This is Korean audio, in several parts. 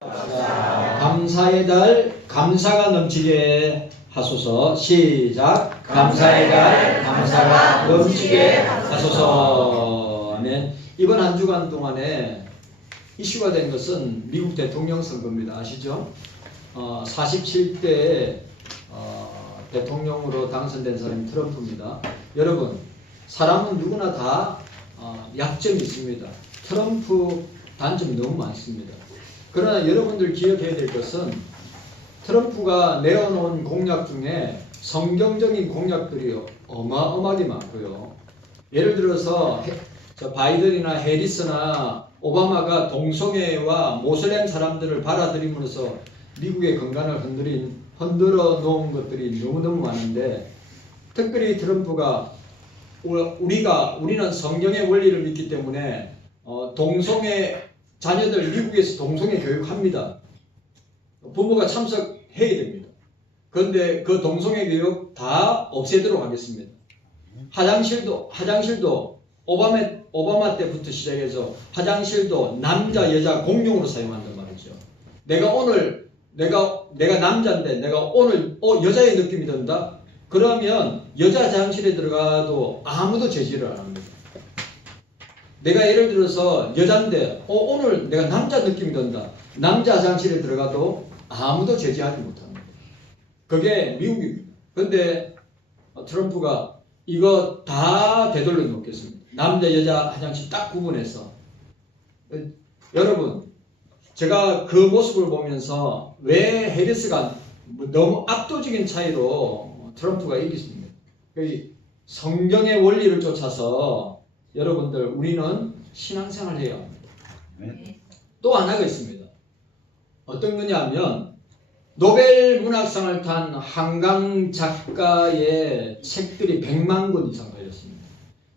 감사의 달 감사가 넘치게 하소서. 시작. 감사의 달 감사가 넘치게 하소서. 아멘. 이번 한 주간 동안에 이슈가 된 것은 미국 대통령 선거입니다. 아시죠? 47대 대통령으로 당선된 사람이 트럼프입니다. 여러분, 사람은 누구나 다 약점이 있습니다. 트럼프 단점이 너무 많습니다. 그러나 여러분들 기억해야 될 것은 트럼프가 내어놓은 공약 중에 성경적인 공약들이 어마어마하게 많고요. 예를 들어서 바이든이나 해리스나 오바마가 동성애와 모슬렘 사람들을 받아들임으로써 미국의 건강을 흔들어 놓은 것들이 너무너무 많은데, 특별히 트럼프가 우리는 성경의 원리를 믿기 때문에 동성애 자녀들 미국에서 동성애 교육합니다. 부모가 참석해야 됩니다. 그런데 그 동성애 교육 다 없애도록 하겠습니다. 화장실도 오바마 때부터 시작해서 화장실도 남자 여자 공용으로 사용한단 말이죠. 내가 남자인데 내가 오늘 여자의 느낌이 든다? 그러면 여자 화장실에 들어가도 아무도 제지를 안 합니다. 내가 예를 들어서 여잔데 오늘 내가 남자 느낌이 든다. 남자 화장실에 들어가도 아무도 제지하지 못합니다. 그게 미국입니다. 그런데 트럼프가 이거 다 되돌려 놓겠습니다. 남자 여자 화장실 딱 구분해서. 여러분, 제가 그 모습을 보면서 왜 해리스가 너무 압도적인 차이로 트럼프가 이겼습니다. 성경의 원리를 쫓아서 여러분들, 우리는 신앙생활을 해야 합니다. 또 하나가 있습니다. 어떤 거냐면 노벨 문학상을 탄 한강 작가의 책들이 100만 권 이상 걸렸습니다.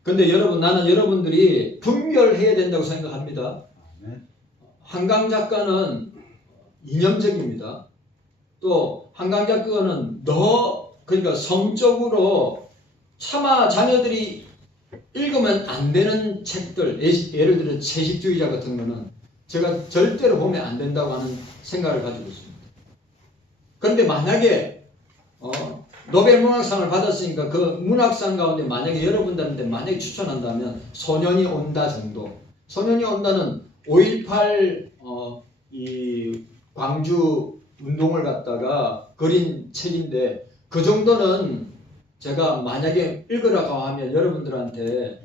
그런데 여러분, 나는 여러분들이 분별해야 된다고 생각합니다. 한강 작가는 이념적입니다. 또 한강 작가는 그러니까 성적으로 차마 자녀들이 읽으면 안 되는 책들, 예를 들어 채식주의자 같은 거는 제가 절대로 보면 안 된다고 하는 생각을 가지고 있습니다. 그런데 만약에 노벨 문학상을 받았으니까 그 문학상 가운데 만약에 여러분들한테 만약에 추천한다면 소년이 온다 정도. 소년이 온다는 5.18 이 광주 운동을 갖다가 그린 책인데, 그 정도는 제가 만약에 읽으라고 하면 여러분들한테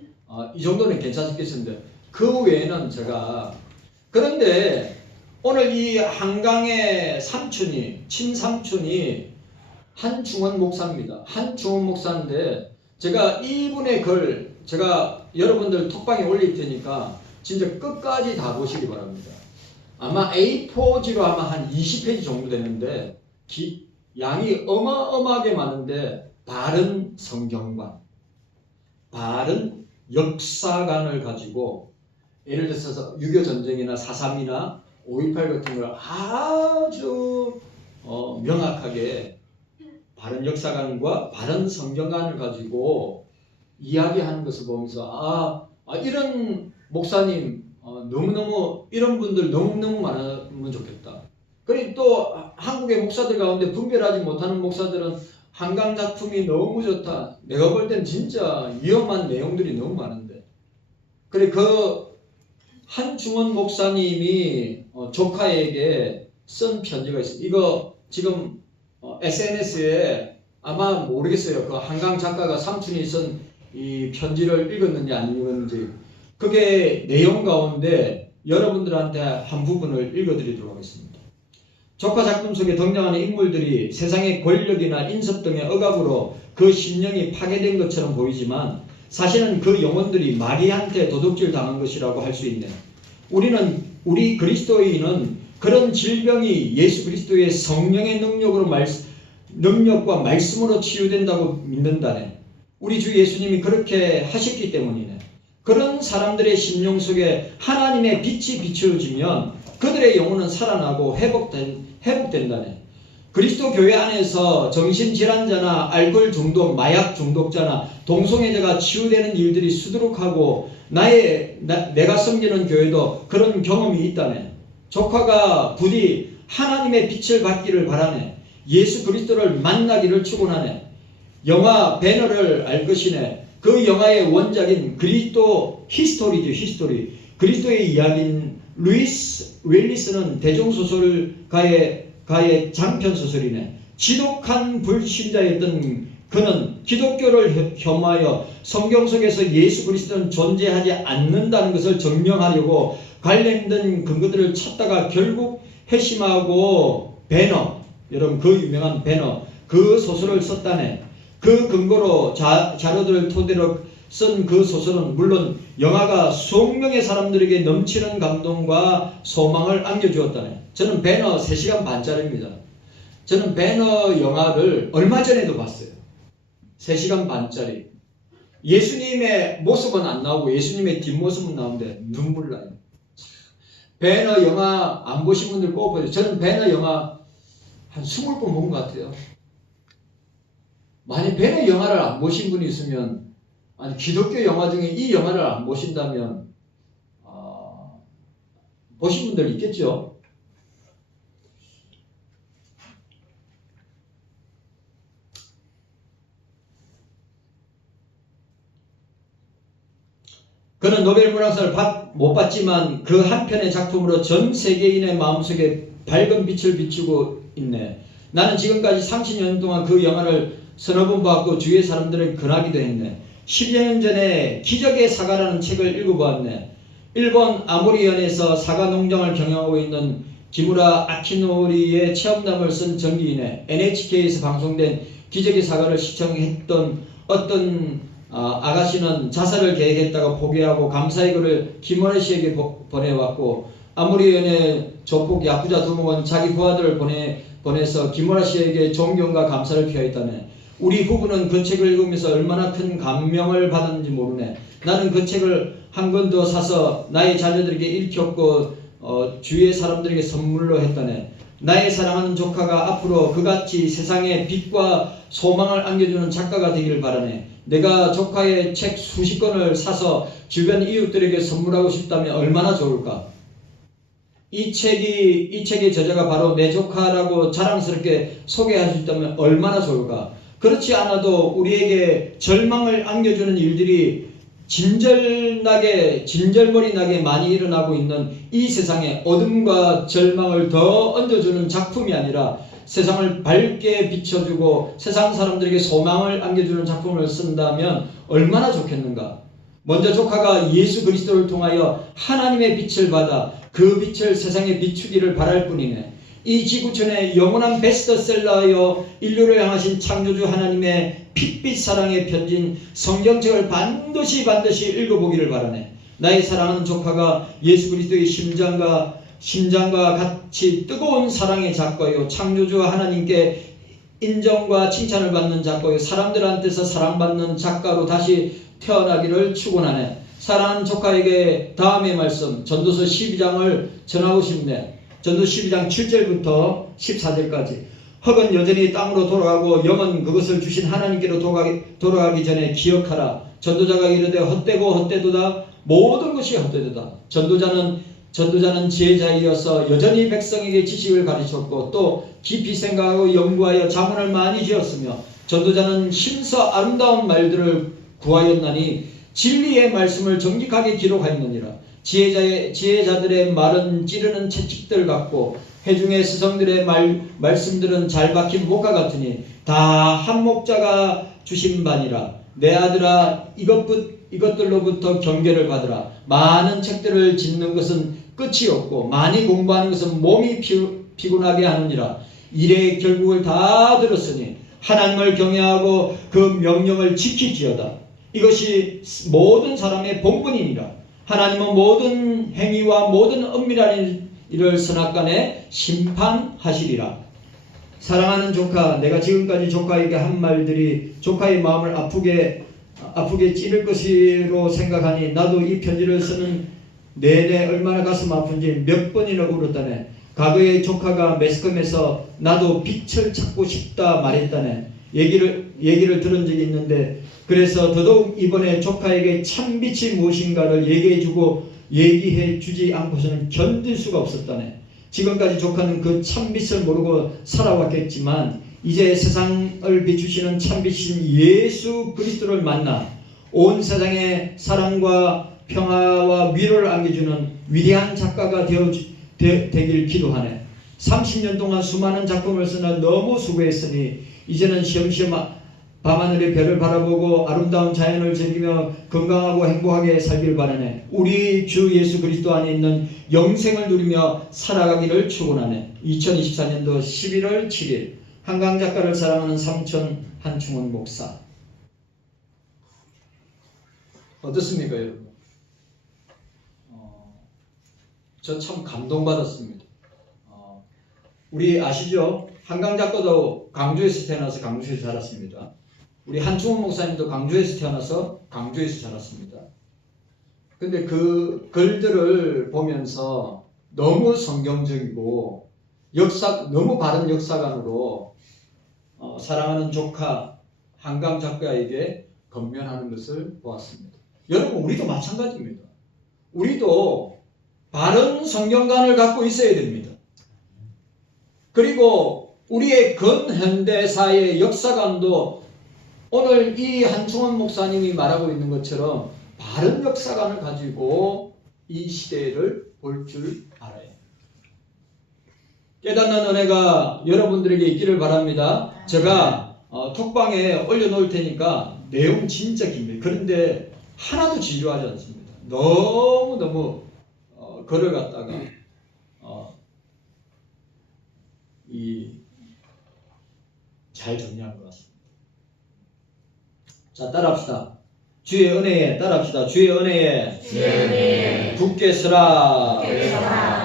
이 정도는 괜찮겠는데, 그 외에는 제가. 그런데 오늘 이 한강의 친삼촌이 한중원 목사입니다. 한중원 목사인데, 제가 이분의 글 제가 여러분들 톡방에 올릴 테니까 진짜 끝까지 다 보시기 바랍니다. 아마 A4지로 아마 한 20페이지 정도 되는데 양이 어마어마하게 많은데, 바른 성경관, 바른 역사관을 가지고 예를 들어서 6.25 전쟁이나 4.3이나 5.18 같은 걸 아주 명확하게 바른 역사관과 바른 성경관을 가지고 이야기하는 것을 보면서 이런 목사님 너무너무, 이런 분들 너무너무 많으면 좋겠다. 그리고 또 한국의 목사들 가운데 분별하지 못하는 목사들은 한강 작품이 너무 좋다. 내가 볼 땐 진짜 위험한 내용들이 너무 많은데. 그래, 그 한중원 목사님이 조카에게 쓴 편지가 있어요. 이거 지금 SNS에 아마 모르겠어요. 그 한강 작가가 삼촌이 쓴 이 편지를 읽었는지 안 읽었는지. 그게 내용 가운데 여러분들한테 한 부분을 읽어드리도록 하겠습니다. 조카 작품 속에 등장하는 인물들이 세상의 권력이나 인섭 등의 억압으로 그 심령이 파괴된 것처럼 보이지만, 사실은 그 영혼들이 마리아한테 도둑질 당한 것이라고 할 수 있네. 우리 그리스도인은 그런 질병이 예수 그리스도의 성령의 능력과 말씀으로 치유된다고 믿는다네. 우리 주 예수님이 그렇게 하셨기 때문이네. 그런 사람들의 심령 속에 하나님의 빛이 비추어지면 그들의 영혼은 살아나고 회복된다네. 그리스도 교회 안에서 정신질환자나 알코올 중독, 마약 중독자나 동성애자가 치유되는 일들이 수두룩하고 내가 섬기는 교회도 그런 경험이 있다네. 조카가 부디 하나님의 빛을 받기를 바라네. 예수 그리스도를 만나기를 축원하네. 영화 배너를 알 것이네. 그 영화의 원작인 그리스도 히스토리죠. 히스토리. 그리스도의 이야기인 루이스 웰리스는 대중소설가의 장편소설이네. 지독한 불신자였던 그는 기독교를 혐오하여 성경 속에서 예수 그리스도는 존재하지 않는다는 것을 증명하려고 관련된 근거들을 찾다가 결국 회심하고 배너, 여러분 그 유명한 배너, 그 소설을 썼다네. 그 근거로 자료들을 토대로 쓴 그 소설은 물론 영화가 수억 명의 사람들에게 넘치는 감동과 소망을 안겨주었다네. 저는 배너 3시간 반짜리입니다. 저는 배너 영화를 얼마 전에도 봤어요. 3시간 반짜리. 예수님의 모습은 안 나오고 예수님의 뒷모습은 나오는데 눈물 나요. 배너 영화 안 보신 분들 꼭 보세요. 저는 배너 영화 한 20번 본 것 같아요. 만약 배너 영화를 안 보신 분이 있으면, 아니 기독교 영화 중에 이 영화를 안 보신다면 보신 분들 있겠죠. 그는 노벨 문학상을 못 받지만 그 한 편의 작품으로 전 세계인의 마음속에 밝은 빛을 비추고 있네. 나는 지금까지 30년 동안 그 영화를 서너 번 봤고 주위의 사람들을 권하기도 했네. 10년 전에 기적의 사과라는 책을 읽어보았네. 일본 아모리현에서 사과 농장을 경영하고 있는 기무라 아키노리의 체험담을 쓴 전기인에 NHK에서 방송된 기적의 사과를 시청했던 어떤 아가씨는 자살을 계획했다가 포기하고 감사의 글을 김원혜 씨에게 보내왔고, 아모리현의 조폭 야쿠자 두목은 자기 부하들을 보내서 김원혜 씨에게 존경과 감사를 표했다네. 우리 부부는 그 책을 읽으면서 얼마나 큰 감명을 받았는지 모르네. 나는 그 책을 한 권 더 사서 나의 자녀들에게 읽혔고 주위의 사람들에게 선물로 했다네. 나의 사랑하는 조카가 앞으로 그같이 세상에 빛과 소망을 안겨주는 작가가 되기를 바라네. 내가 조카의 책 수십 권을 사서 주변 이웃들에게 선물하고 싶다면 얼마나 좋을까. 이 책의 저자가 바로 내 조카라고 자랑스럽게 소개할 수 있다면 얼마나 좋을까. 그렇지 않아도 우리에게 절망을 안겨주는 일들이 진절머리 나게 많이 일어나고 있는 이 세상에 어둠과 절망을 더 얹어주는 작품이 아니라 세상을 밝게 비춰주고 세상 사람들에게 소망을 안겨주는 작품을 쓴다면 얼마나 좋겠는가. 먼저 조카가 예수 그리스도를 통하여 하나님의 빛을 받아 그 빛을 세상에 비추기를 바랄 뿐이네. 이 지구촌의 영원한 베스트셀러여 인류를 향하신 창조주 하나님의 핏빛 사랑의 편지인 성경책을 반드시 읽어보기를 바라네. 나의 사랑하는 조카가 예수 그리스도의 심장과 같이 뜨거운 사랑의 작가요, 창조주 하나님께 인정과 칭찬을 받는 작가요, 사람들한테서 사랑받는 작가로 다시 태어나기를 축원하네. 사랑하는 조카에게 다음의 말씀 전도서 12장을 전하고 싶네. 전도 12장 7절부터 14절까지. 흙은 여전히 땅으로 돌아가고 영은 그것을 주신 하나님께로 돌아가기 전에 기억하라. 전도자가 이르되 헛되고 헛되도다. 모든 것이 헛되도다. 전도자는 지혜자이어서 여전히 백성에게 지식을 가르쳤고 또 깊이 생각하고 연구하여 자문을 많이 지었으며, 전도자는 심서 아름다운 말들을 구하였나니 진리의 말씀을 정직하게 기록하였느니라. 지혜자들의 말은 찌르는 채찍들 같고 회중의 스승들의 말씀들은 잘 박힌 목과 같으니 다 한 목자가 주신 바니라. 내 아들아, 이것들로부터 경계를 받으라. 많은 책들을 짓는 것은 끝이 없고 많이 공부하는 것은 몸이 피곤하게 하느니라. 일의 결국을 다 들었으니 하나님을 경외하고 그 명령을 지키기어다. 이것이 모든 사람의 본분이니라. 하나님은 모든 행위와 모든 은밀한 일을 선악간에 심판하시리라. 사랑하는 조카, 내가 지금까지 조카에게 한 말들이 조카의 마음을 아프게 찌를 것으로 생각하니 나도 이 편지를 쓰는 내내 얼마나 가슴 아픈지 몇 번이나 울었다네. 과거에 조카가 매스컴에서 나도 빛을 찾고 싶다 말했다네. 얘기를 들은 적이 있는데, 그래서 더더욱 이번에 조카에게 참빛이 무엇인가를 얘기해 주지 않고서는 견딜 수가 없었다네. 지금까지 조카는 그 참빛을 모르고 살아왔겠지만 이제 세상을 비추시는 참빛인 예수 그리스도를 만나 온 세상에 사랑과 평화와 위로를 안겨주는 위대한 작가가 되길 기도하네. 30년 동안 수많은 작품을 쓰는 너무 수고했으니 이제는 시험시험 밤하늘의 별을 바라보고 아름다운 자연을 즐기며 건강하고 행복하게 살길 바라네. 우리 주 예수 그리스도 안에 있는 영생을 누리며 살아가기를 축원하네. 2024년도 11월 7일 한강 작가를 사랑하는 삼촌 한충원 목사. 어떻습니까, 여러분? 저 참 감동받았습니다. 우리 아시죠? 한강 작가도 강주에서 태어나서 강주에서 자랐습니다. 우리 한충원 목사님도 강주에서 태어나서 강주에서 자랐습니다. 근데 그 글들을 보면서 너무 성경적이고 너무 바른 역사관으로 사랑하는 조카 한강 작가에게 건면하는 것을 보았습니다. 여러분, 우리도 마찬가지입니다. 우리도 바른 성경관을 갖고 있어야 됩니다. 그리고 우리의 근현대사의 역사관도 오늘 이 한충원 목사님이 말하고 있는 것처럼 바른 역사관을 가지고 이 시대를 볼 줄 알아요. 깨닫는 은혜가 여러분들에게 있기를 바랍니다. 제가 톡방에 올려놓을 테니까 내용 진짜 깁니다. 그런데 하나도 지루하지 않습니다. 너무너무 글을 갖다가 잘 정리한 것 같습니다. 자, 따라합시다. 주의 은혜에 따라합시다. 주의 은혜에 굳게 서라.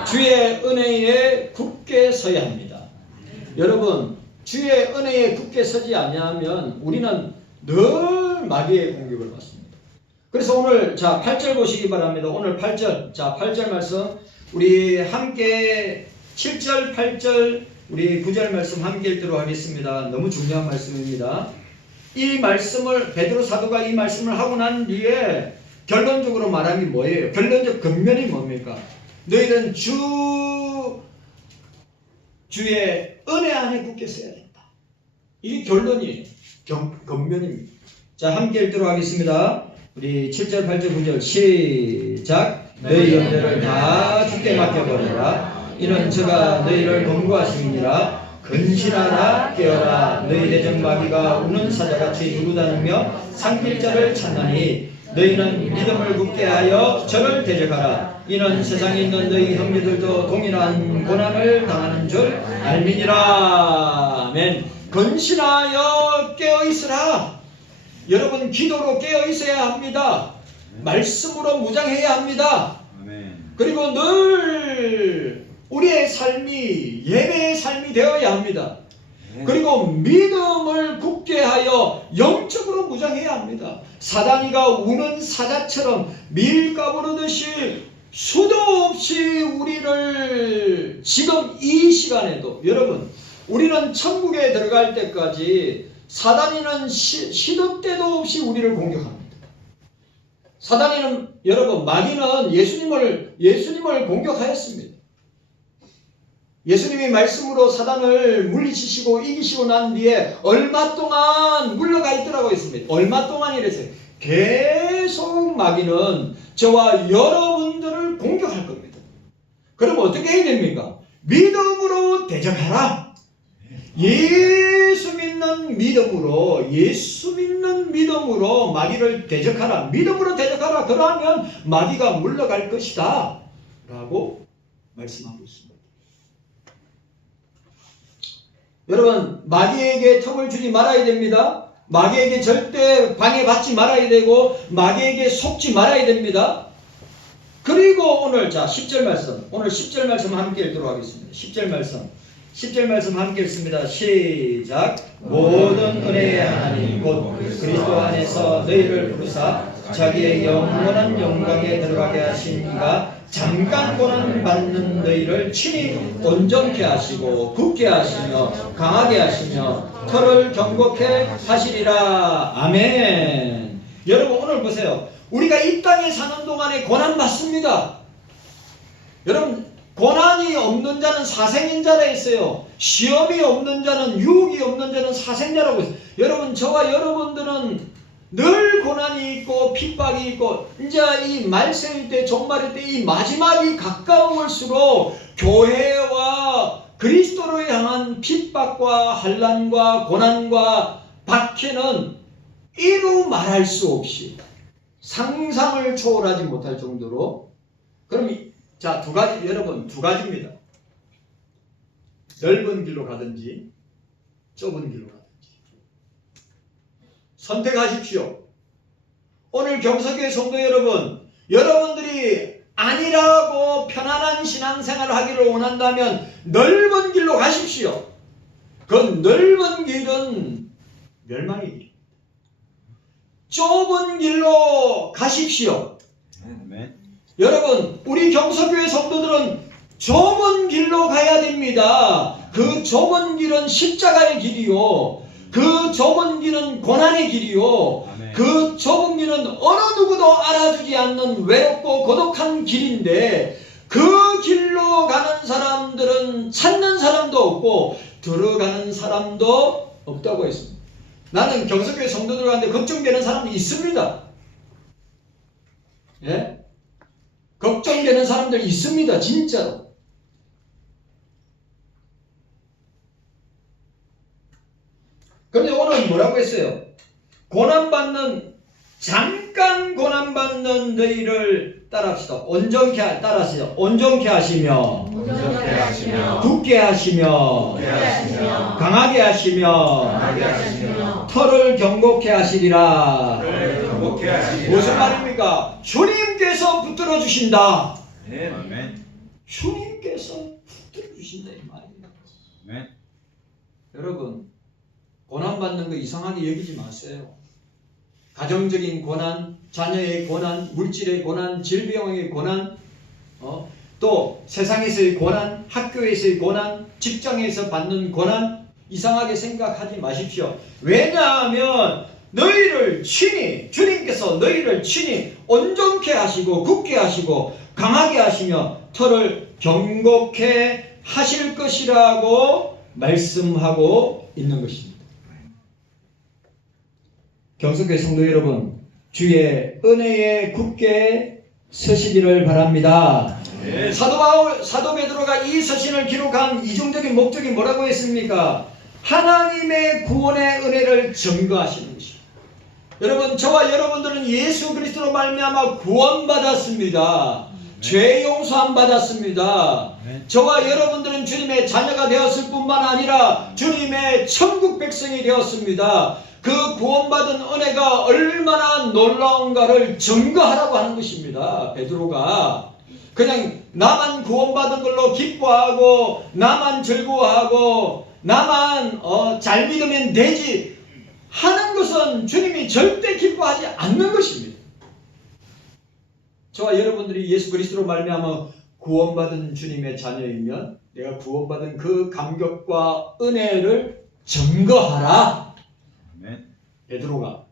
주의 은혜에 굳게 서야 합니다. 여러분, 주의 은혜에 굳게 서지 않으면 우리는 늘 마귀의 공격을 받습니다. 그래서 오늘 8절 보시기 바랍니다. 오늘 8절. 자, 8절 말씀 우리 함께 7절, 8절 우리 9절 말씀 함께 읽도록 하겠습니다. 너무 중요한 말씀입니다. 이 말씀을 베드로 사도가 이 말씀을 하고 난 뒤에 결론적으로 말함이 뭐예요? 결론적 근면이 뭡니까? 너희는 주의 은혜 안에 굳게 서야 된다. 이게 결론이 근면입니다. 자, 함께 읽도록 하겠습니다. 우리 7절, 8절, 9절 시작. 너희 연대를 다 주께 맡겨버려라. 이는 저가 너희를 권고하심이니라. 근신하라 깨어라. 너희 내적 마귀가 우는 사자같이 두루다니며 삼킬 자를 찾나니 너희는 믿음을 굳게 하여 저를 대적하라. 이는 세상에 있는 너희 형제들도 동일한 고난을 당하는 줄 알미니라. 아멘. 근신하여 깨어있으라. 여러분, 기도로 깨어있어야 합니다. 말씀으로 무장해야 합니다. 그리고 늘 우리의 삶이 예배의 삶이 되어야 합니다. 그리고 믿음을 굳게 하여 영적으로 무장해야 합니다. 사단이가 우는 사자처럼 밀가부르듯이 수도 없이 우리를 지금 이 시간에도 여러분, 우리는 천국에 들어갈 때까지 사단이는 시도 때도 없이 우리를 공격합니다. 사단이는 여러분, 마귀는 예수님을 공격하였습니다. 예수님이 말씀으로 사단을 물리치시고 이기시고 난 뒤에 얼마 동안 물러가 있더라고 했습니다. 얼마 동안이랬어요. 계속 마귀는 저와 여러분들을 공격할 겁니다. 그럼 어떻게 해야 됩니까? 믿음으로 대적하라. 예수 믿는 믿음으로 마귀를 대적하라. 믿음으로 대적하라. 그러면 마귀가 물러갈 것이다 라고 말씀하고 있습니다. 여러분, 마귀에게 틈을 주지 말아야 됩니다. 마귀에게 절대 방해받지 말아야 되고 마귀에게 속지 말아야 됩니다. 그리고 오늘 10절 말씀, 오늘 10절 말씀 함께 읽도록 하겠습니다. 10절 말씀 함께 읽습니다. 시작. 모든 은혜의 하나님 곧 그리스도 안에서 너희를 부르사 자기의 영원한 영광에 들어가게 하신 이가 잠깐 고난 받는 너희를 친히 온전케 하시고 굳게 하시며 강하게 하시며 털을 경고케 하시리라. 아멘. 여러분, 오늘 보세요. 우리가 이 땅에 사는 동안에 고난 받습니다. 여러분, 고난이 없는 자는 사생인자라 했어요. 시험이 없는 자는, 유혹이 없는 자는 사생자라고 했어요. 여러분, 저와 여러분들은 늘 고난이 있고 핍박이 있고, 이제 이 말세일 때, 종말일 때 이 마지막이 가까울수록 교회와 그리스도로 향한 핍박과 환난과 고난과 박해는 이루 말할 수 없이 상상을 초월하지 못할 정도로. 그럼 자, 두 가지, 여러분, 두 가지입니다. 넓은 길로 가든지 좁은 길로 가든지 선택하십시오. 오늘 경서교회 성도 여러분, 여러분들이 아니라고 편안한 신앙생활을 하기를 원한다면 넓은 길로 가십시오. 그 넓은 길은 멸망의 길입니다. 좁은 길로 가십시오. 여러분, 우리 경서교회 성도들은 좁은 길로 가야 됩니다. 그 좁은 길은 십자가의 길이요, 그 좁은 길은 고난의 길이요, 그 좁은 길은 어느 누구도 알아주지 않는 외롭고 고독한 길인데, 그 길로 가는 사람들은 찾는 사람도 없고 들어가는 사람도 없다고 했습니다. 나는 경서교회 성도들 가운데 걱정되는 사람이 있습니다. 예? 걱정되는 사람들 있습니다. 진짜로. 그런데 오늘 뭐라고 했어요? 잠깐 고난받는 너희를 따라합시다. 온전케 따라하시죠. 온전케 하시며, 굳게 하시며, 강하게 하시며, 털을 경고케 하시리라. 무슨 말입니까? 주님께서 붙들어 주신다. 주님께서 붙들어 주신다 이 말이에요. 여러분, 고난받는 거 이상하게 여기지 마세요. 가정적인 고난, 자녀의 고난, 물질의 고난, 질병의 고난, 또 세상에서의 고난, 학교에서의 고난, 직장에서 받는 고난, 이상하게 생각하지 마십시오. 왜냐하면 너희를 친히, 주님께서 너희를 친히 온전케 하시고 굳게 하시고 강하게 하시며 털을 경고케 하실 것이라고 말씀하고 있는 것입니다. 경서교회 성도 여러분, 주의 은혜에 굳게 서시기를 바랍니다. 네. 사도 베드로가 이 서신을 기록한 이중적인 목적이 뭐라고 했습니까? 하나님의 구원의 은혜를 증거하시는 것입니다. 여러분, 저와 여러분들은 예수 그리스도로 말미암아 구원받았습니다. 죄 용서함 받았습니다. 저와 여러분들은 주님의 자녀가 되었을 뿐만 아니라 주님의 천국 백성이 되었습니다. 그 구원받은 은혜가 얼마나 놀라운가를 증거하라고 하는 것입니다. 베드로가 그냥 나만 구원받은 걸로 기뻐하고 나만 즐거워하고 나만 잘 믿으면 되지 하는 것은 주님이 절대 기뻐하지 않는 것입니다. 저와 여러분들이 예수 그리스도로 말미암아 구원받은 주님의 자녀이면 내가 구원받은 그 감격과 은혜를 증거하라. 베드로가.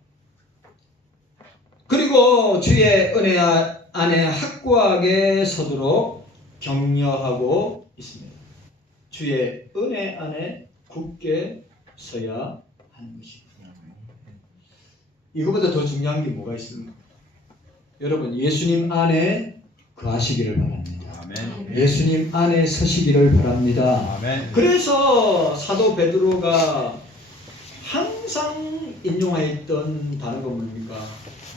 그리고 주의 은혜 안에 확고하게 서도록 격려하고 있습니다. 주의 은혜 안에 굳게 서야 하는 것입니다. 이거보다 더 중요한 게 뭐가 있습니까? 여러분, 예수님 안에 거하시기를 바랍니다. 아멘. 예수님 안에 서시기를 바랍니다. 아멘. 그래서 사도 베드로가 항상 인용했던 단어가 뭡니까?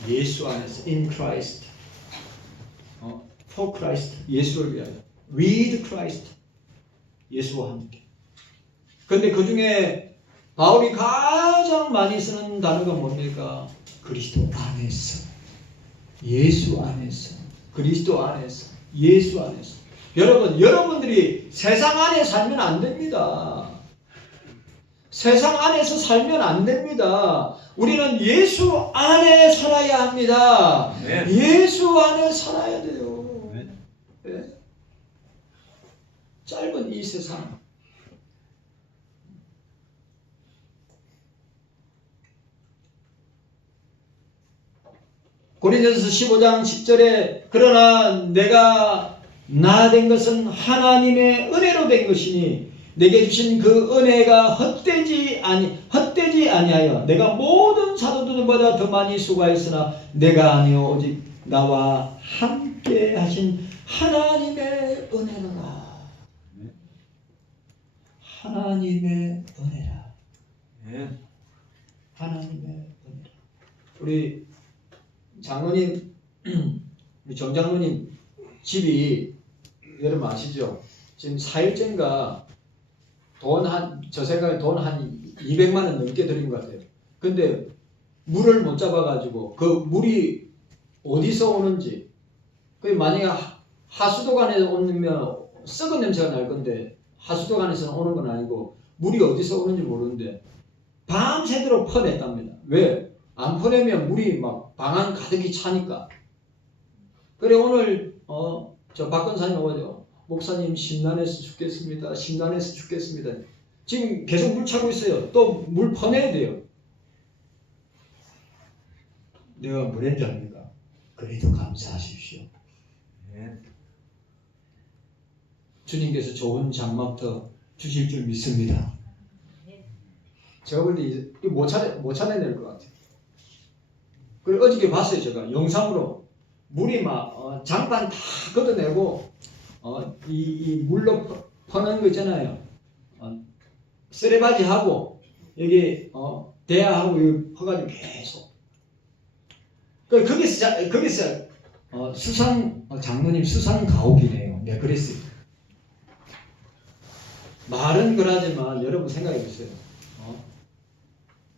예수 안에서, in Christ, for Christ, 예수를 위하여, with Christ, 예수와 함께. 그런데 그 중에 바울이 가장 많이 쓰는 단어가 뭡니까? 그리스도 안에서, 예수 안에서, 그리스도 안에서, 예수 안에서. 여러분, 여러분들이 세상 안에 살면 안 됩니다. 세상 안에서 살면 안 됩니다. 우리는 예수 안에 살아야 합니다. 네. 예수 안에 살아야 돼요. 네. 네. 짧은 이 세상. 고린도전서 15장 10절에 그러나 내가 나 된 것은 하나님의 은혜로 된 것이니 내게 주신 그 은혜가 헛되지 아니하여 내가 모든 사도들보다 더 많이 수고하였으나 내가 아니요 오직 나와 함께 하신 하나님의 은혜로라. 하나님의 은혜라. 하나님의 은혜라. 우리 장로님, 우리 정장로님 집이 여러분 아시죠? 지금 4일째인가 저 생각에 돈 한 200만 원 넘게 들인 것 같아요. 근데 물을 못 잡아가지고 그 물이 어디서 오는지, 그 만약에 하수도관에서 오면 썩은 냄새가 날 건데 하수도관에서 오는 건 아니고 물이 어디서 오는지 모르는데 밤새도록 퍼냈답니다. 왜? 안 퍼내면 물이 막 방 안 가득히 차니까. 그래 오늘 저 박건사님 오죠. 목사님 심란해서 죽겠습니다. 심란해서 죽겠습니다. 지금 계속 물 차고 있어요. 또 물 퍼내야 돼요. 내가 뭐랬는지 압니까? 그래도 감사하십시오. 주님께서 좋은 장막터 주실 줄 믿습니다. 제가 볼 때 못 찾아낼 것 같아요. 그리고 어저께 봤어요. 제가 영상으로 물이 막 장판 다 걷어내고 이 물로 퍼는 거 있잖아요. 쓰레바지 하고 여기 대야하고 여기 퍼가지고 계속. 거기서 장로님 수상 가옥이네요. 내가 그랬어요. 말은 그러지만 여러분 생각해 보세요.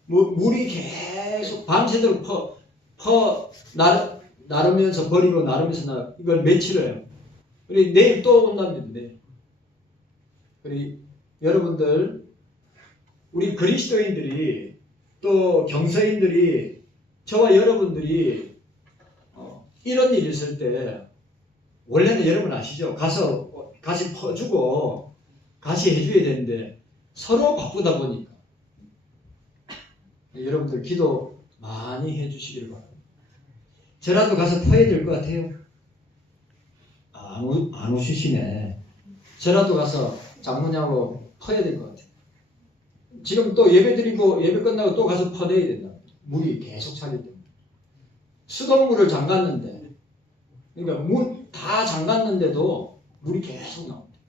물이 계속 밤새도록 나르면서 버리고 나르면서 이걸 며칠을 해요. 그리고 내일 또 온답니다. 내일. 그리고 여러분들 우리 그리스도인들이 또 경서인들이 저와 여러분들이 이런 일이 있을 때 원래는 여러분 아시죠? 가시 퍼주고 가시 해줘야 되는데 서로 바쁘다 보니까 여러분들 기도 많이 해주시기를 바랍니다. 저라도 가서 퍼야 될 것 같아요. 안 오시시네. 저라도 가서 장모님하고 퍼야 될 것 같아요. 지금 또 예배 드리고 예배 끝나고 또 가서 퍼내야 된다. 물이 계속 차기 때문에. 수돗물을 잠갔는데, 그러니까 문 다 잠갔는데도 물이 계속 나옵니다.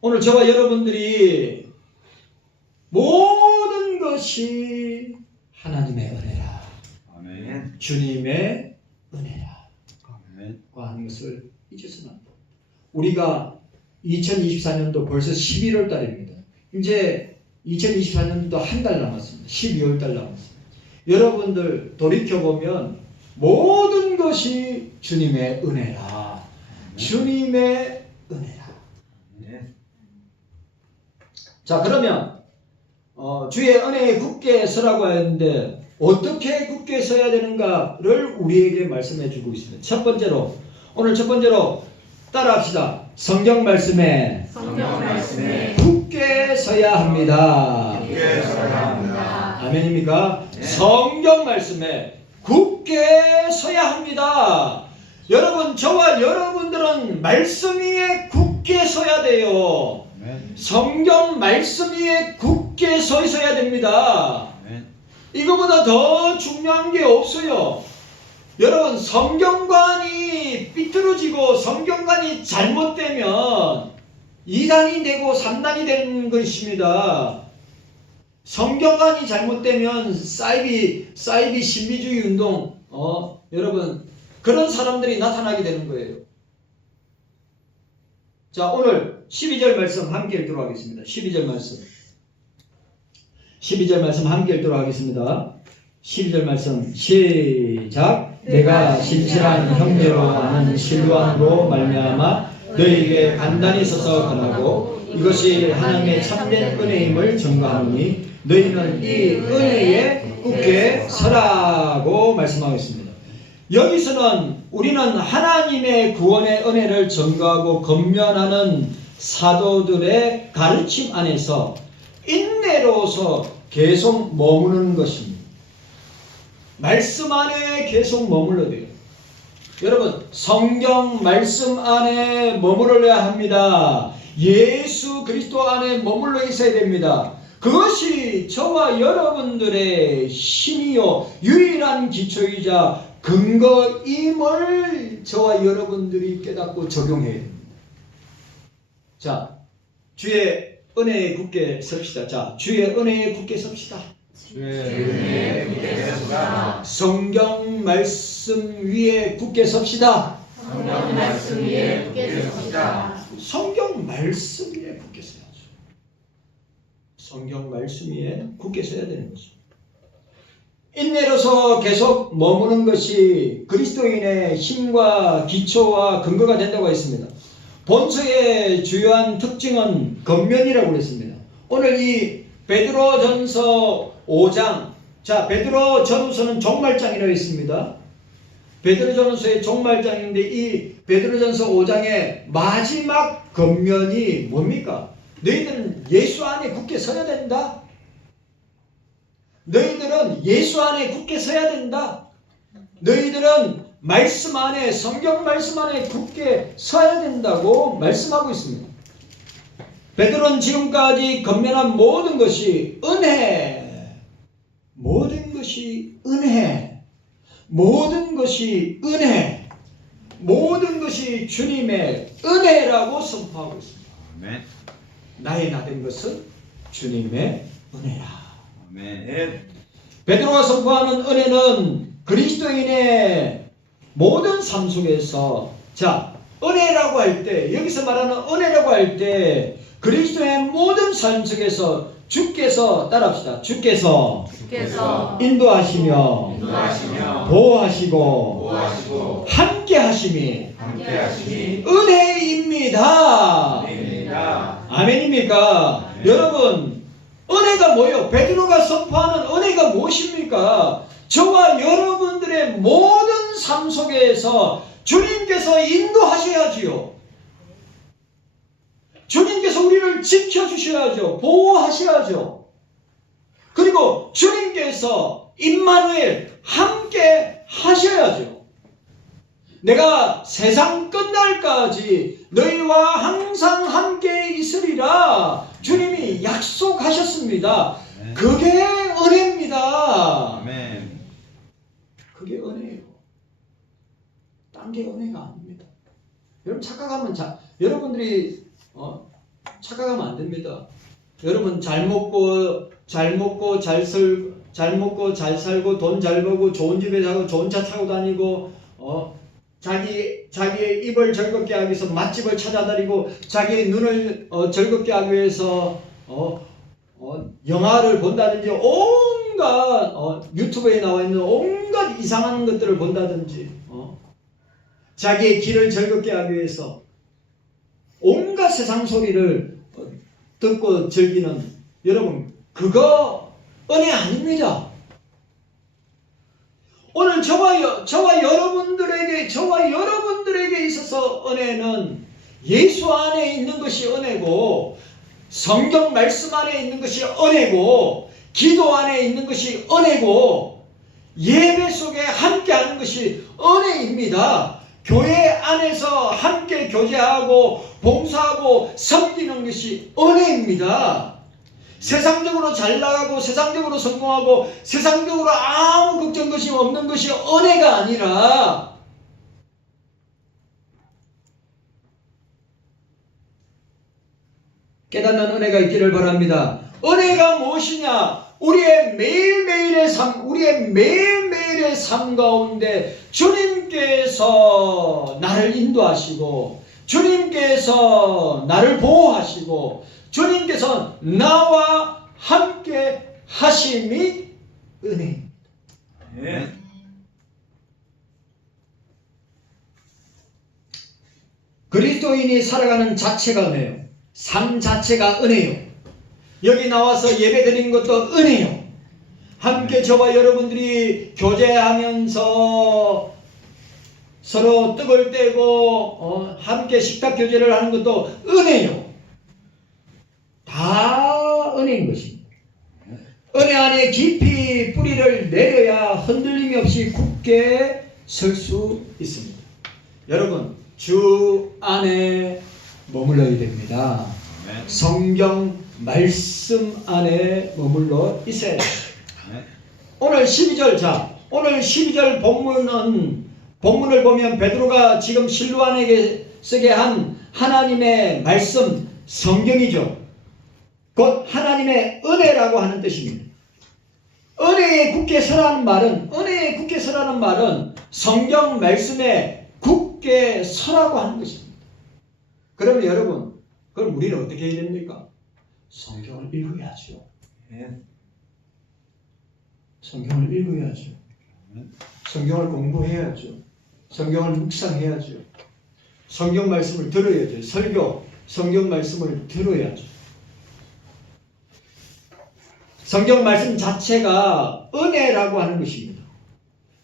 오늘 저와 여러분들이 모든 것이 하나님의 은혜라. 아멘. 주님의 은혜라. 아멘. 하는 것을 잊어서는 안 됩니다. 우리가 2024년도 벌써 11월 달입니다. 이제 2024년도 한 달 남았습니다. 12월 달 남았습니다. 여러분들 돌이켜보면 모든 것이 주님의 은혜라. 주님의 은혜라. 자, 그러면 주의 은혜에 굳게 서라고 하였는데 어떻게 굳게 서야 되는가를 우리에게 말씀해 주고 있습니다. 오늘 첫 번째로 따라합시다. 성경 말씀에 굳게 서야 합니다. 아멘입니까? 네. 성경 말씀에 굳게 서야 합니다. 여러분, 저와 여러분들은 말씀 위에 굳게 서야 돼요. 성경 말씀 위에 굳게 서 있어야 됩니다. 이거보다 더 중요한 게 없어요. 여러분, 성경관이 삐뚤어지고 성경관이 잘못되면 2단이 되고 3단이 되는 것입니다. 성경관이 잘못되면 사이비 신비주의 운동, 여러분, 그런 사람들이 나타나게 되는 거예요. 자, 오늘 12절 말씀 함께 읽도록 하겠습니다. 12절 말씀 함께 읽도록 하겠습니다. 12절 말씀 시작. 내가 진실한 형제로 아는 실로암으로 말미암아 너희에게 간단히 서서 권하고 이것이 하나님의 참된 은혜임을 증거하노니 너희는 이 은혜에 굳게 서라고 말씀하고 있습니다. 여기서는 우리는 하나님의 구원의 은혜를 증거하고 권면하는 사도들의 가르침 안에서 인내로서 계속 머무는 것입니다. 말씀 안에 계속 머물러야 돼요. 여러분, 성경 말씀 안에 머무르려야 합니다. 예수 그리스도 안에 머물러 있어야 됩니다. 그것이 저와 여러분들의 힘이요 유일한 기초이자 근거임을 저와 여러분들이 깨닫고 적용해야 됩니다. 자, 주의 은혜에 굳게 섭시다. 자, 주의 은혜에 굳게 섭시다. 주의 굳게 섭시다. 성경 말씀 위에 굳게 섭시다. 성경 말씀 위에 굳게 섭시다. 성경 말씀 위에 굳게 서야죠. 성경 말씀 위에 굳게 서야 되는 거죠. 인내로서 계속 머무는 것이 그리스도인의 힘과 기초와 근거가 된다고 했습니다. 본서의 주요한 특징은 겉면이라고 그랬습니다. 오늘 이 베드로전서 5장, 자, 베드로전서는 종말장이라고 했습니다. 베드로전서의 종말장인데 이 베드로전서 5장의 마지막 겉면이 뭡니까? 너희들은 예수 안에 굳게 서야 된다. 너희들은 예수 안에 굳게 서야 된다. 너희들은 말씀 안에, 성경 말씀 안에 굳게 서야 된다고 말씀하고 있습니다. 베드로는 지금까지 건면한 모든 것이 은혜, 모든 것이 은혜, 모든 것이 은혜, 모든 것이 주님의 은혜라고 선포하고 있습니다. 아멘. 나의 나된 것은 주님의 은혜라. 아멘. 베드로가 선포하는 은혜는 그리스도인의 모든 삶 속에서, 자, 은혜라고 할 때, 여기서 말하는 은혜라고 할 때 그리스도의 모든 삶 속에서 주께서, 따라합시다. 주께서 인도하시며 보호하시고 함께 하심이 은혜입니다. 아멘입니까? 아멘. 여러분, 은혜가 뭐예요? 베드로가 선포하는 은혜가 무엇입니까? 저와 여러분들의 모든 삶 속에서 주님께서 인도하셔야지요. 주님께서 우리를 지켜주셔야죠. 보호하셔야죠. 그리고 주님께서 임마누엘 함께 하셔야죠. 내가 세상 끝날까지 너희와 항상 함께 있으리라 주님이 약속하셨습니다. 그게 은혜입니다. 아멘. 그게 은혜예요. 딴 게 은혜가 아닙니다. 여러분 착각하면 여러분들이 착각하면 안 됩니다. 여러분 잘 먹고 잘 살고 돈 잘 벌고 좋은 집에 살고 좋은 차 타고 다니고 자기의 입을 즐겁게 하기 위해서 맛집을 찾아다니고 자기의 눈을 즐겁게 하기 위해서 영화를 본다든지 온갖 유튜브에 나와 있는 온갖 이상한 것들을 본다든지 자기의 귀를 즐겁게 하기 위해서 온갖 세상 소리를 듣고 즐기는 여러분, 그거 은혜 아닙니다. 오늘 저와 여러분들에게 있어서 은혜는 예수 안에 있는 것이 은혜고, 성경 말씀 안에 있는 것이 은혜고, 기도 안에 있는 것이 은혜고, 예배 속에 함께하는 것이 은혜입니다. 교회 안에서 함께 교제하고 봉사하고 섬기는 것이 은혜입니다. 세상적으로 잘 나가고 세상적으로 성공하고 세상적으로 아무 걱정 것이 없는 것이 은혜가 아니라 깨닫는 은혜가 있기를 바랍니다. 은혜가 무엇이냐? 우리의 매일매일의 삶 가운데 주님께서 나를 인도하시고 주님께서 나를 보호하시고 주님께서 나와 함께 하심이 은혜입니다. 네. 그리스도인이 살아가는 자체가 은혜요. 삶 자체가 은혜요. 여기 나와서 예배드리는 것도 은혜요. 함께 저와 여러분들이 교제하면서 서로 떡을 떼고 함께 식탁 교제를 하는 것도 은혜요. 다 은혜인 것입니다. 은혜 안에 깊이 뿌리를 내려야 흔들림이 없이 굳게 설 수 있습니다. 여러분 주 안에 머물러야 됩니다. 아멘. 성경 말씀 안에 머물러 있어야 돼요. 아멘. 오늘 12절 본문을 보면 베드로가 지금 실로안에게 쓰게 한 하나님의 말씀 성경이죠. 곧 하나님의 은혜라고 하는 뜻입니다. 은혜에 굳게 서라는 말은 성경 말씀에 굳게 서라고 하는 것입니다. 그러면 여러분, 그럼 우리는 어떻게 해야 됩니까? 성경을 읽어야죠. 성경을 읽어야죠. 성경을 공부해야죠. 성경을 묵상해야죠. 성경 말씀을 들어야죠. 설교, 성경 말씀을 들어야죠. 성경 말씀 자체가 은혜라고 하는 것입니다.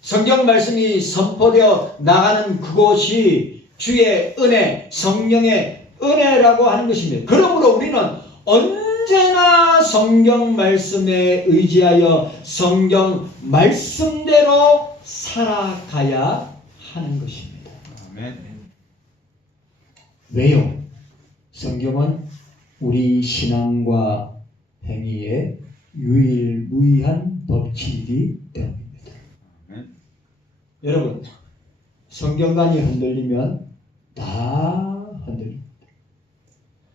성경 말씀이 선포되어 나가는 그곳이 주의 은혜, 성령의 은혜라고 하는 것입니다. 그러므로 우리는 언제나 성경 말씀에 의지하여 성경 말씀대로 살아가야 하는 것입니다. 아멘. 왜요? 성경은 우리 신앙과 행위의 유일무이한 법칙이기 때문입니다. 아멘. 여러분, 성경관이 흔들리면 다 흔들립니다.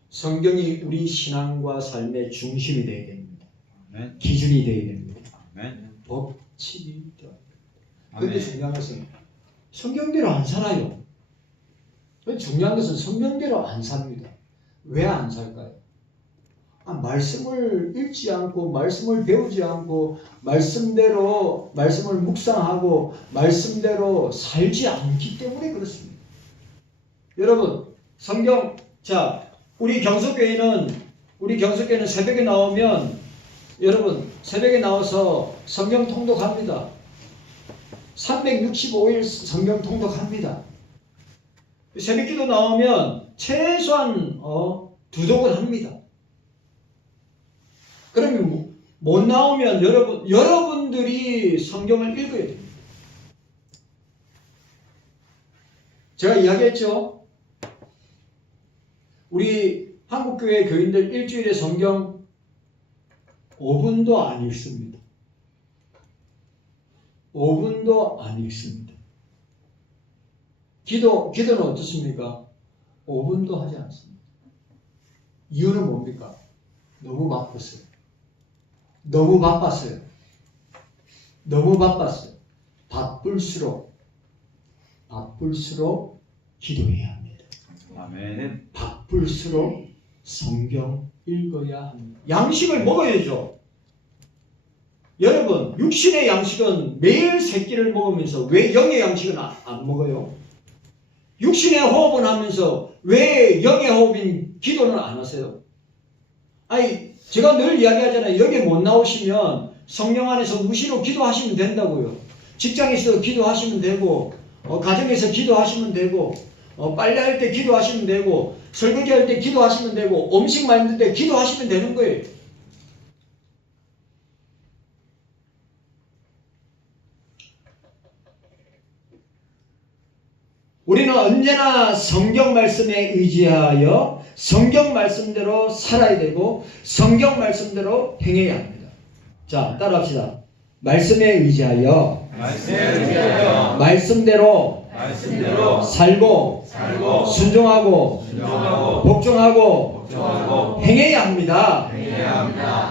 성경이 우리 신앙과 삶의 중심이 되어야 됩니다. 아멘. 기준이 되어야 됩니다. 아멘. 법칙이 되어야 됩니다. 아멘. 그런데 중요한 것은 성경대로 안 살아요. 중요한 것은 성경대로 안 삽니다. 왜 안 살까요? 말씀을 읽지 않고 말씀을 배우지 않고 말씀대로 말씀을 묵상하고 말씀대로 살지 않기 때문에 그렇습니다. 여러분, 성경, 우리 경석교회는 새벽에 나오면, 여러분 새벽에 나와서 성경 통독합니다. 365일 성경 통독합니다. 새벽기도 나오면 최소한 두독을 합니다. 그러면 못 나오면 여러분들이 성경을 읽어야 됩니다. 제가 이야기했죠. 우리 한국교회 교인들 일주일에 성경 5분도 안 읽습니다. 5분도 안 읽습니다. 기도는 어떻습니까? 5분도 하지 않습니다. 이유는 뭡니까? 너무 바빴어요. 바쁠수록 기도해야 합니다. 아멘. 바쁠수록 성경 읽어야 합니다. 양식을 먹어야죠. 여러분, 육신의 양식은 매일 세 끼를 먹으면서 왜 영의 양식은 안 먹어요? 육신의 호흡은 하면서 왜 영의 호흡인 기도는 안 하세요? 제가 늘 이야기하잖아요. 여기 못 나오시면 성령 안에서 무시로 기도하시면 된다고요. 직장에서 기도하시면 되고, 가정에서 기도하시면 되고, 빨래할 때 기도하시면 되고, 설거지할 때 기도하시면 되고, 음식 만들 때 기도하시면 되는 거예요. 우리는 언제나 성경 말씀에 의지하여 성경 말씀대로 살아야 되고 성경 말씀대로 행해야 합니다. 자, 따라합시다. 말씀에 의지하여 말씀대로 살고 순종하고 복종하고 행해야 합니다.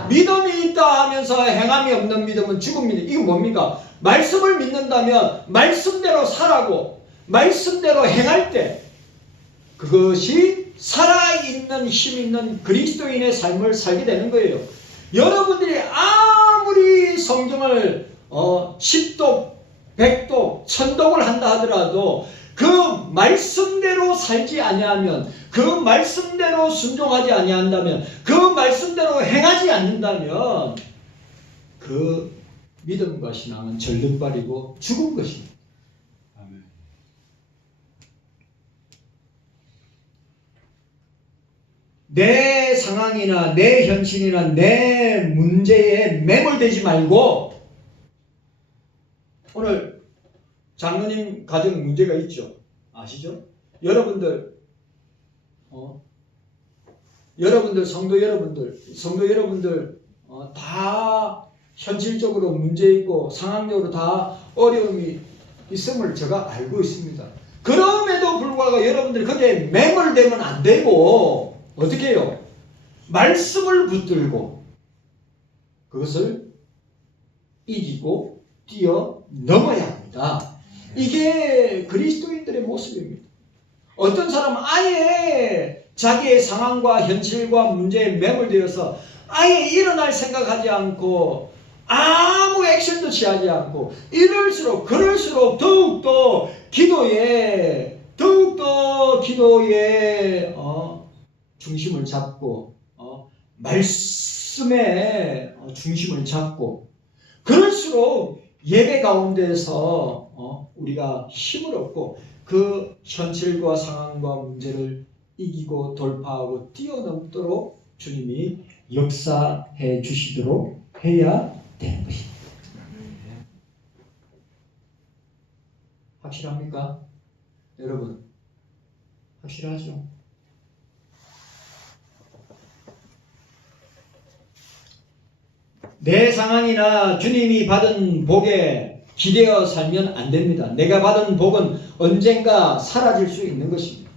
믿음이 있다 하면서 행함이 없는 믿음은 죽은 믿음. 이거 뭡니까? 말씀을 믿는다면 말씀대로 살아고 말씀대로 행할 때 그것이 살아있는 힘 있는 그리스도인의 삶을 살게 되는 거예요. 여러분들이 아무리 성경을 10독, 100독, 1000독을 한다 하더라도 그 말씀대로 살지 아니하면, 그 말씀대로 순종하지 아니한다면, 그 말씀대로 행하지 않는다면 그 믿음과 신앙은 절등발이고 죽은 것입니다. 내 상황이나 내 현실이나 내 문제에 매몰되지 말고, 오늘 장로님 가정 문제가 있죠. 아시죠? 여러분들 성도 여러분들 다 현실적으로 문제 있고 상황적으로 다 어려움이 있음을 제가 알고 있습니다. 그럼에도 불구하고 여러분들이 거기에 매몰되면 안 되고 어떻게 해요? 말씀을 붙들고 그것을 이기고 뛰어넘어야 합니다. 이게 그리스도인들의 모습입니다. 어떤 사람은 아예 자기의 상황과 현실과 문제에 매몰되어서 아예 일어날 생각하지 않고 아무 액션도 취하지 않고 그럴수록 더욱더 기도에 중심을 잡고 말씀에 중심을 잡고 그럴수록 예배 가운데서 우리가 힘을 얻고 그 현실과 상황과 문제를 이기고 돌파하고 뛰어넘도록 주님이 역사해 주시도록 해야 되는 것입니다. 확실합니까? 여러분 확실하죠? 내 상황이나 주님이 받은 복에 기대어 살면 안 됩니다. 내가 받은 복은 언젠가 사라질 수 있는 것입니다.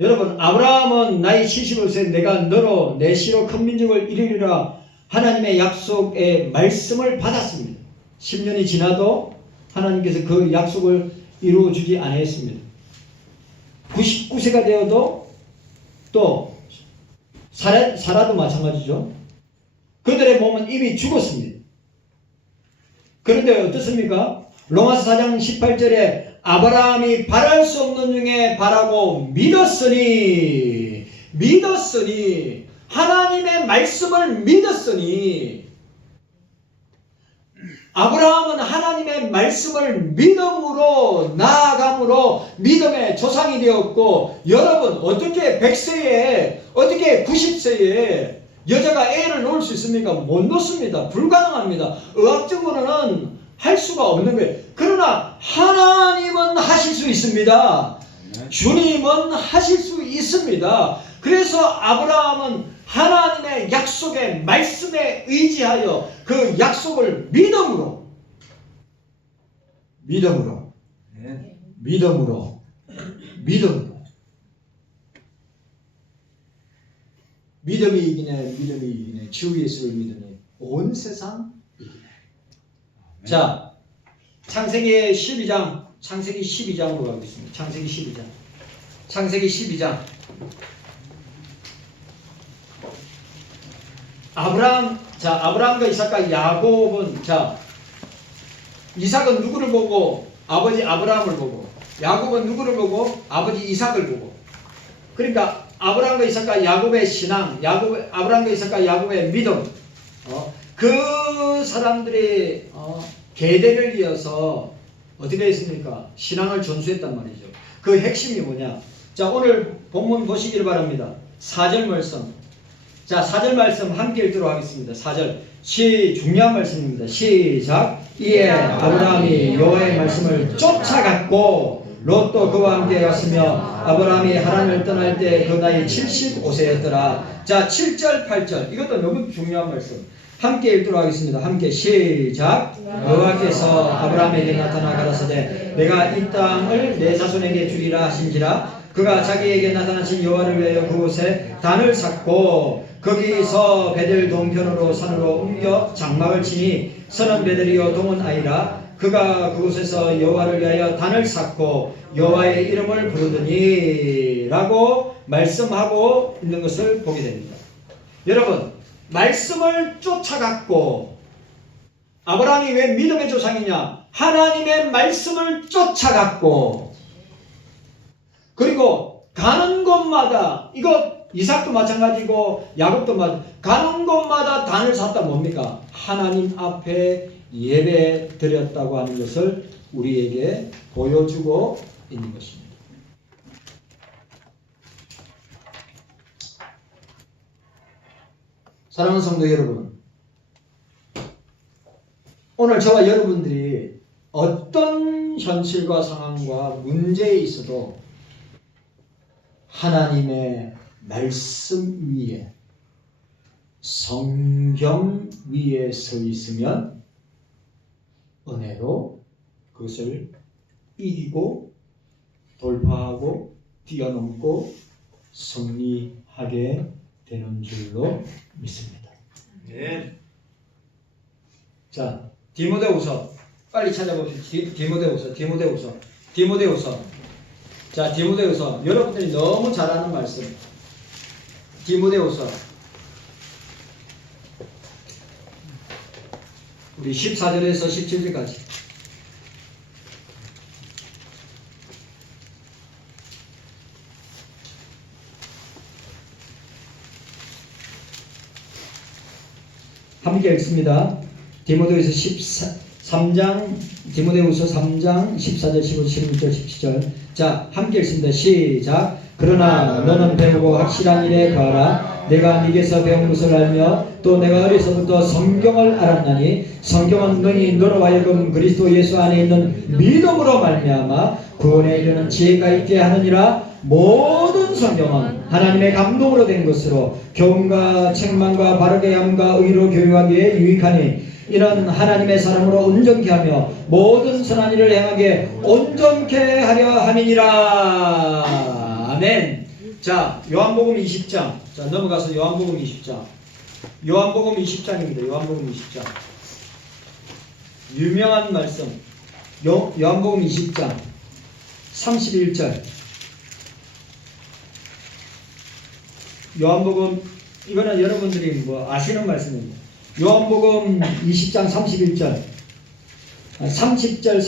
여러분 아브라함은 나이 75세 내가 너로 내 씨로 큰 민족을 이루리라 하나님의 약속의 말씀을 받았습니다. 10년이 지나도 하나님께서 그 약속을 이루어주지 않았습니다. 99세가 되어도 또 사라도 마찬가지죠. 그들의 몸은 이미 죽었습니다. 그런데 어떻습니까? 로마서 4장 18절에 아브라함이 바랄 수 없는 중에 바라고 믿었으니 하나님의 말씀을 믿었으니 아브라함은 하나님의 말씀을 믿음으로 나아감으로 믿음의 조상이 되었고 여러분 어떻게 100세에 어떻게 90세에 여자가 애를 놓을 수 있습니까? 못 놓습니다. 불가능합니다. 의학적으로는 할 수가 없는 거예요. 그러나 하나님은 하실 수 있습니다. 주님은 하실 수 있습니다. 그래서 아브라함은 하나님의 약속의 말씀에 의지하여 그 약속을 믿음으로 믿음이 이기네 주 예수를 믿으니 온 세상 이기네. 자, 창세기 12장으로 가겠습니다. 창세기 12장. 아브라함과 이삭과 야곱은 이삭은 누구를 보고 아버지 아브라함을 보고 야곱은 누구를 보고 아버지 이삭을 보고 그러니까 아브라함과 이삭과 야곱의 신앙, 아브라함과 이삭과 야곱의 믿음, 그 사람들이 계대를 이어서 어떻게 했습니까? 신앙을 전수했단 말이죠. 그 핵심이 뭐냐? 자, 오늘 본문 보시길 바랍니다. 4절 말씀. 자, 4절 말씀 함께 읽도록 하겠습니다. 4절. 중요한 말씀입니다. 시작. 이에 아브라함이 여호와의 말씀을 쫓아갔고 롯도 그와 함께 갔으며 아브라함이 하란을 떠날 때 그 나이 75세였더라. 자, 7절 8절 이것도 너무 중요한 말씀 함께 읽도록 하겠습니다. 함께 시작. 여호와께서 아브라함에게 나타나 가라사대 내가 이 땅을 내 자손에게 주리라 하신지라. 그가 자기에게 나타나신 여호와를 위하여 그곳에 단을 샀고 거기서 베델 동편으로 산으로 옮겨 장막을 치니 서는 베델이요 동은 아이라. 그가 그곳에서 여호와를 위하여 단을 샀고 여호와의 이름을 부르더니 라고 말씀하고 있는 것을 보게 됩니다. 여러분 말씀을 쫓아갔고 아브라함이 왜 믿음의 조상이냐? 하나님의 말씀을 쫓아갔고 그리고 가는 곳마다 이삭도 마찬가지고 야곱도 가는 곳마다 단을 샀다 뭡니까? 하나님 앞에 예배 드렸다고 하는 것을 우리에게 보여주고 있는 것입니다. 사랑하는 성도 여러분, 오늘 저와 여러분들이 어떤 현실과 상황과 문제에 있어도 하나님의 말씀 위에, 성경 위에 서 있으면 은혜로 그것을 이기고 돌파하고 뛰어넘고 승리하게 되는 줄로 믿습니다. 네. 자, 디모데후서 빨리 찾아보십시오. 디모데후서. 자, 디모데후서. 여러분들이 너무 잘 아는 말씀. 디모데후서. 우리 14절에서 17절까지. 함께 읽습니다. 디모데후서 13장, 디모데후서 3장 14절, 15절, 16절, 17절. 자, 함께 읽습니다. 시작. 그러나 너는 배우고 확실한 일에 거하라. 내가 네게서 배운 것을 알며 또 내가 어려서부터 성경을 알았나니 성경은 능히 너로 하여금 그리스도 예수 안에 있는 믿음으로 말미암아 구원에 이르는 지혜가 있게 하느니라. 모든 성경은 하나님의 감동으로 된 것으로 교훈과 책망과 바르게 함과 의로 교육하기에 유익하니 이는 하나님의 사람으로 온전케 하며 모든 선한 일을 행하게 온전케 하려 함이니라. 아멘. 자, 요한복음 20장. 자, 넘어가서 요한복음 20장. 요한복음 20장입니다. 요한복음 20장. 유명한 말씀. 요한복음 20장 31절. 요한복음, 이거는 여러분들이 뭐 아시는 말씀입니다. 요한복음 20장 31절, 30절,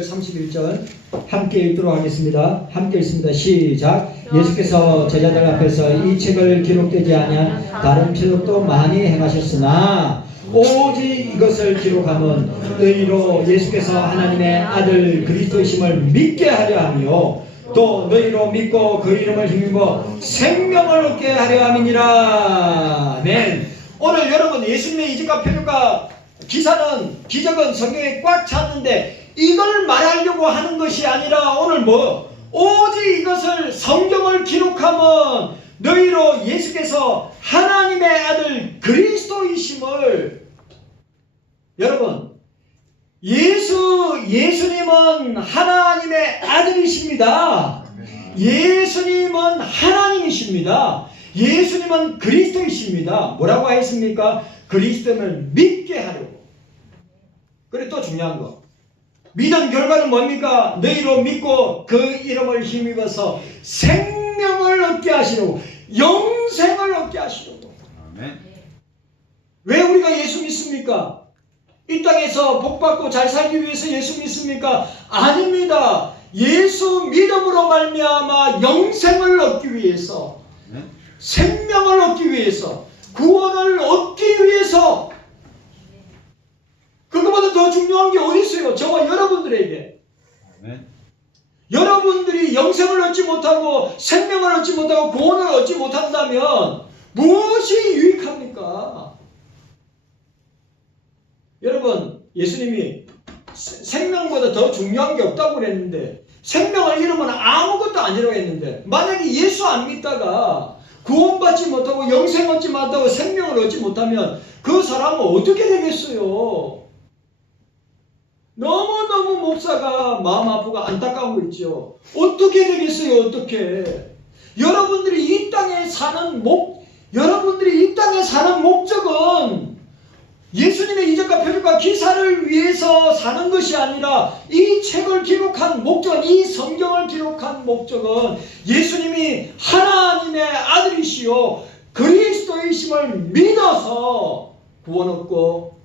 31절 함께 읽도록 하겠습니다. 함께 읽습니다. 시작. 예수께서 제자들 앞에서 이 책을 기록되지 아니한 다른 표적도 많이 행하셨으나 오직 이것을 기록함은 너희로 예수께서 하나님의 아들 그리스도이심을 믿게 하려 하며 또 너희로 믿고 그 이름을 힘입어 생명을 얻게 하려 함이니라. 아멘. 오늘 여러분 예수님의 이적과 표적과 기적은 성경에 꽉 찼는데 이걸 말하려고 하는 것이 아니라 오늘 오직 이것을 성경을 기록하면 너희로 예수께서 하나님의 아들 그리스도이심을. 여러분, 예수님은 하나님의 아들이십니다. 예수님은 하나님이십니다. 예수님은 그리스도이십니다. 뭐라고 하였습니까? 그리스도를 믿게 하려고. 그래, 또 중요한 거. 믿은 결과는 뭡니까? 너희로 믿고 그 이름을 힘입어서 생명을 얻게 하시려고, 영생을 얻게 하시려고. 아멘. 왜 우리가 예수 믿습니까? 이 땅에서 복받고 잘 살기 위해서 예수 믿습니까? 아닙니다. 예수 믿음으로 말미암아 영생을 얻기 위해서, 생명을 얻기 위해서, 구원을 얻기 위해서. 그것보다 더 중요한 게 어디 있어요? 저와 여러분들에게. 여러분들이 영생을 얻지 못하고 생명을 얻지 못하고 구원을 얻지 못한다면 무엇이 유익합니까? 여러분, 예수님이 생명보다 더 중요한 게 없다고 그랬는데, 생명을 잃으면 아무것도 아니라고 했는데, 만약에 예수 안 믿다가 구원받지 못하고 영생 얻지 못하고 생명을 얻지 못하면 그 사람은 어떻게 되겠어요? 너무너무 목사가 마음 아프고 안타까운 거 있죠. 어떻게 되겠어요? 어떻게? 여러분들이 이 땅에 사는 목적은 예수님의 이적과 표적과 기사를 위해서 사는 것이 아니라, 이 책을 기록한 목적은, 이 성경을 기록한 목적은 예수님이 하나님의 아들이시요 그리스도이심을 믿어서 구원 얻고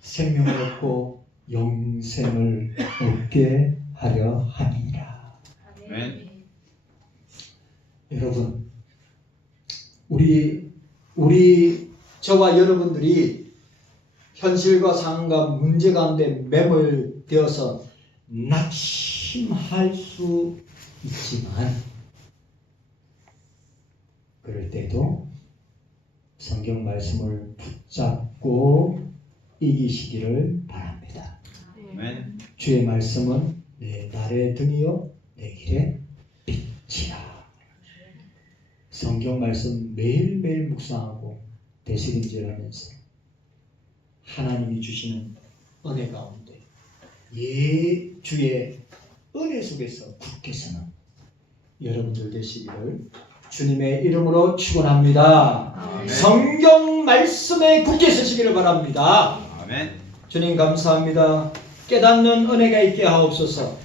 생명을 얻고 영생을 얻게 하려 함이라. 아멘. 여러분, 우리 저와 여러분들이 현실과 상황과 문제 가운데 매몰되어서 낙심할 수 있지만, 그럴 때도 성경 말씀을 붙잡고 이기시기를 바랍니다. 아멘. 주의 말씀은 내 발의 등이요 내 길의 빛이라. 성경 말씀 매일매일 묵상하고 대식인질하면서 하나님이 주시는 은혜 가운데 주의 은혜 속에서 굳게 서는 여러분들 되시기를 주님의 이름으로 축원합니다. 아멘. 성경 말씀에 굳게 서시기를 바랍니다. 아멘. 주님 감사합니다. 깨닫는 은혜가 있게 하옵소서.